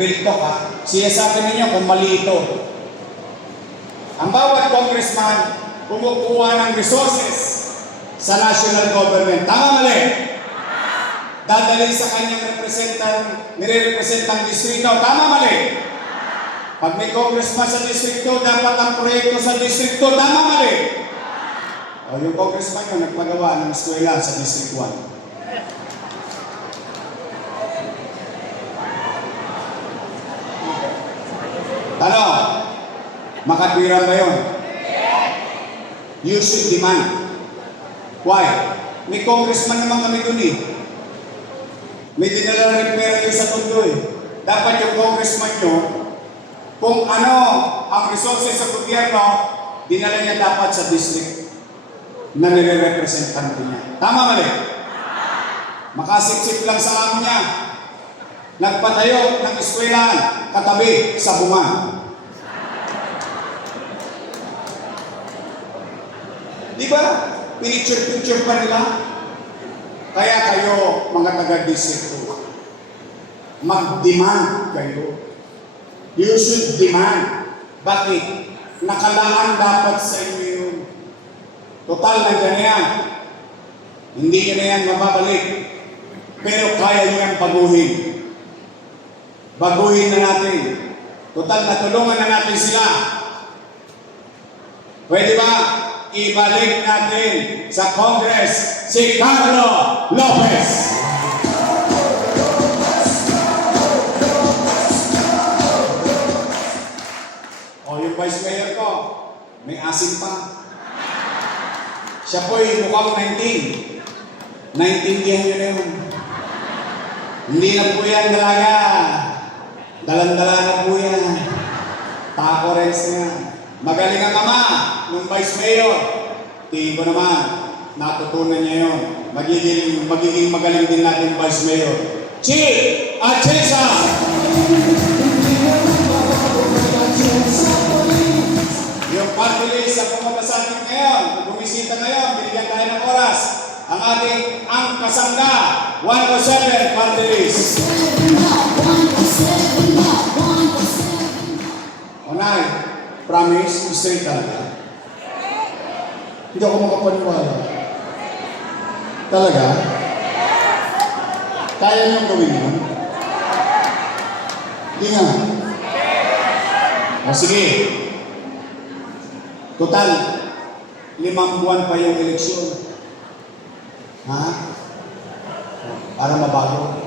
real talk ha. Siya sabi ninyo kung mali ito. Ang bawat congressman kumukuha ng resources sa national government. Tama mali? Dadalhin sa kanyang nire-representang distrito. Tama mali? Pag may congressman sa distrito, dapat ang proyekto sa distrito. Tama mali? O yung congressman yun, nagpagawa ng eskwela sa District 1. Tanong, makatwiran ba yun? You should demand. Why? May congressman naman kami dun eh. May dinala rin pera yun sa tondo eh. Dapat yung congressman nyo, kung ano ang resources sa gobyerno, dinala niya dapat sa district na nire-representante niya. Tama mali? Makasip-sip lang sa amin niya. Nagpatayo ng eskwelahan katabi sa bunga. Di ba? Pinicture-picture pa nila. Kaya kayo, mga taga-distrito, mag-demand kayo. You should demand. Bakit? Nakalaan dapat sa inyo yun. Total na dyan yan. Hindi nyo na yan mababalik. Pero kaya nyo yan baguhin. Baguhin na natin. Total na tulungan na natin sila. Pwede ba? Ibalik natin sa Congress si Carlo Lopez. O yung vice mayor ko, may asin pa. Siya po'y mukhang 19. 19 yan yun yun. Hindi na po yan dalaga. Dalan-dala na po yan. Taco Rens na yan. Magaling ang ama ng vice mayor. Tingin ko naman, natutunan niya yun. Magiging magaling din natin vice mayor. Chief Achesa! Yung party list sa pumunta sa atin ngayon, bumisita ngayon, binigyan tayo ng oras. Ang ating kasangga, 107 party list. Onay, promise, straight talaga. Hindi ako makapaniwala. Talaga? Kaya niyong gawin yun? Hindi nga. O sige. Total, 5 buwan pa yung eleksyon. Ha? Para mabago.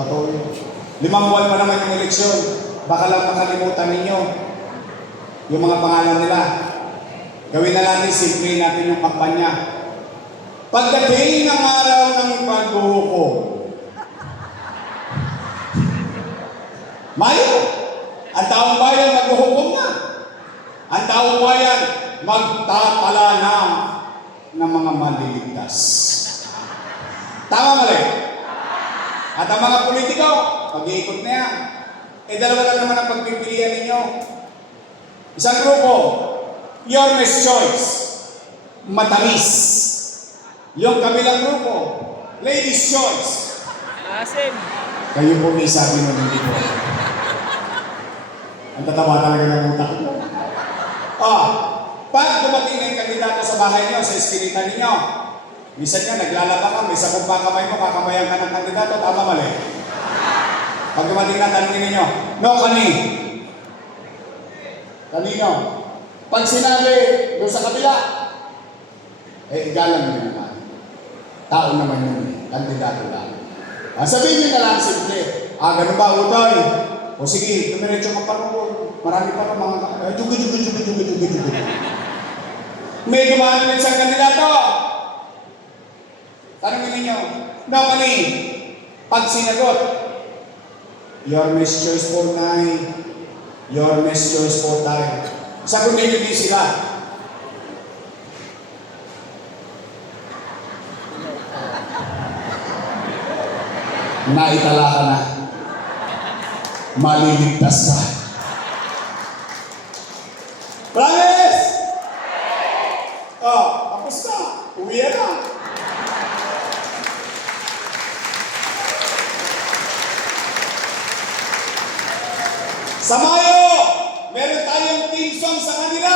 Totoo yun. 5 buwan pa naman yung eleksyon. Baka lang makalimutan ninyo yung mga pangalan nila. Gawin na natin, simple natin yung kampanya. Pagdating ng araw ng paghuhukom, Mayo, ang taong bayan maghuhukom na. Ang taong bayan magtatala na ng mga maliligtas. Tama mali? At ang mga politiko, pag-iikot na yan. Dalawa lang naman ang pagpipilian ninyo. Isang grupo, your best choice, matamis. Yung kabilang grupo, ladies' choice. Asim. Kayo po may sabi nun, hindi po. Ang tatawa talaga ng utak ko. Pag dumating na yung kandidato sa bahay niyo, sa eskinita ninyo, minsan nga, naglalaba ka, may sakong pa kamay mo, kakamayan ka ng kandidato, tama mali? Pag dumating na, tanongin ninyo, no, kanino? Pag sinabi doon sa kabila, igalan nyo naman. Tao naman yun, kandidato lang. Sabihin nyo na lang, simple, ganun ba, utay? O sige, tumiretso ka pa rin. Marami pa rin mga jugi. May dumaan ulit sa kandidato. Tanongin ninyo, no, pag sinagot, your best choice for night, your best choice for time. Sagutin nyo din sila. Naitala ka na. Maliligtas ka. Promise! Tapos na. Uwi na. Sa Mayo, meron tayong team song sa kanila.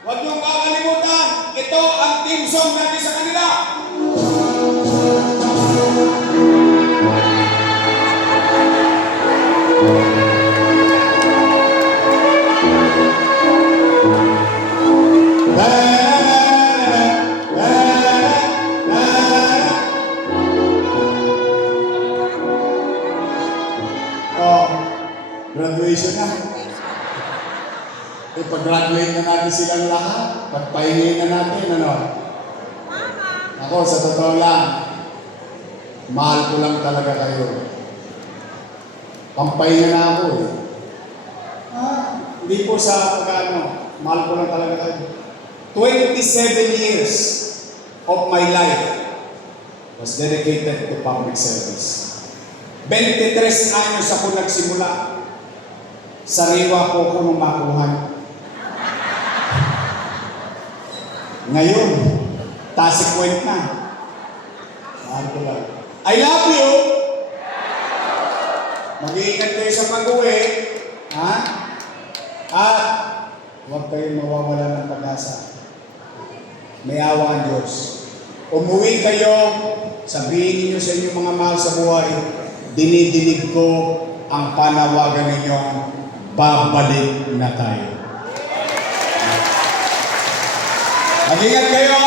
Huwag niyong kakalimutan, ito ang team song natin sa kanila. Oh, graduation na. Ipag-graduate na natin silang lahat. Pagpahingin na natin, ano? Ako, sa totoo lang, mahal ko lang talaga kayo. Pampahinga na ako eh. Hindi po sa pag-ano, mahal ko lang talaga kayo. 27 years of my life was dedicated to public service. 23 anyos ako nagsimula. Sariwa po ko nung makuhan. Ngayon, tasikwent na. Mahal ko lang. I love you! Mag-iingat kayo sa pag-uwi. Ha? At huwag kayong mawawala ng pag-asa. May awa ang Diyos. Umuwi kayo, sabihin niyo sa inyong mga mahal sa buhay, dinidinig ko ang panawagan ninyong babalik na tayo. Mag-ingat kayo,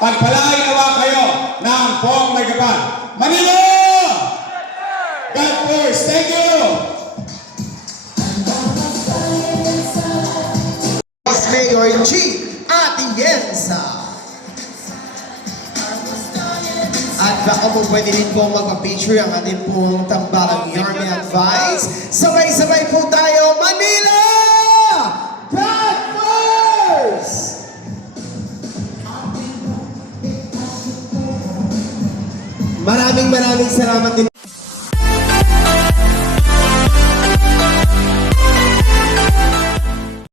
pagpalain nawa kayo ng buong may kapal. Manila! God first, thank you! Mayor G. Atienza. At baka po pwede din po magpa-picture ang ating pong tambalang Army Advice. Sabay-sabay po tayo, Manila! God first! Maraming salamat din.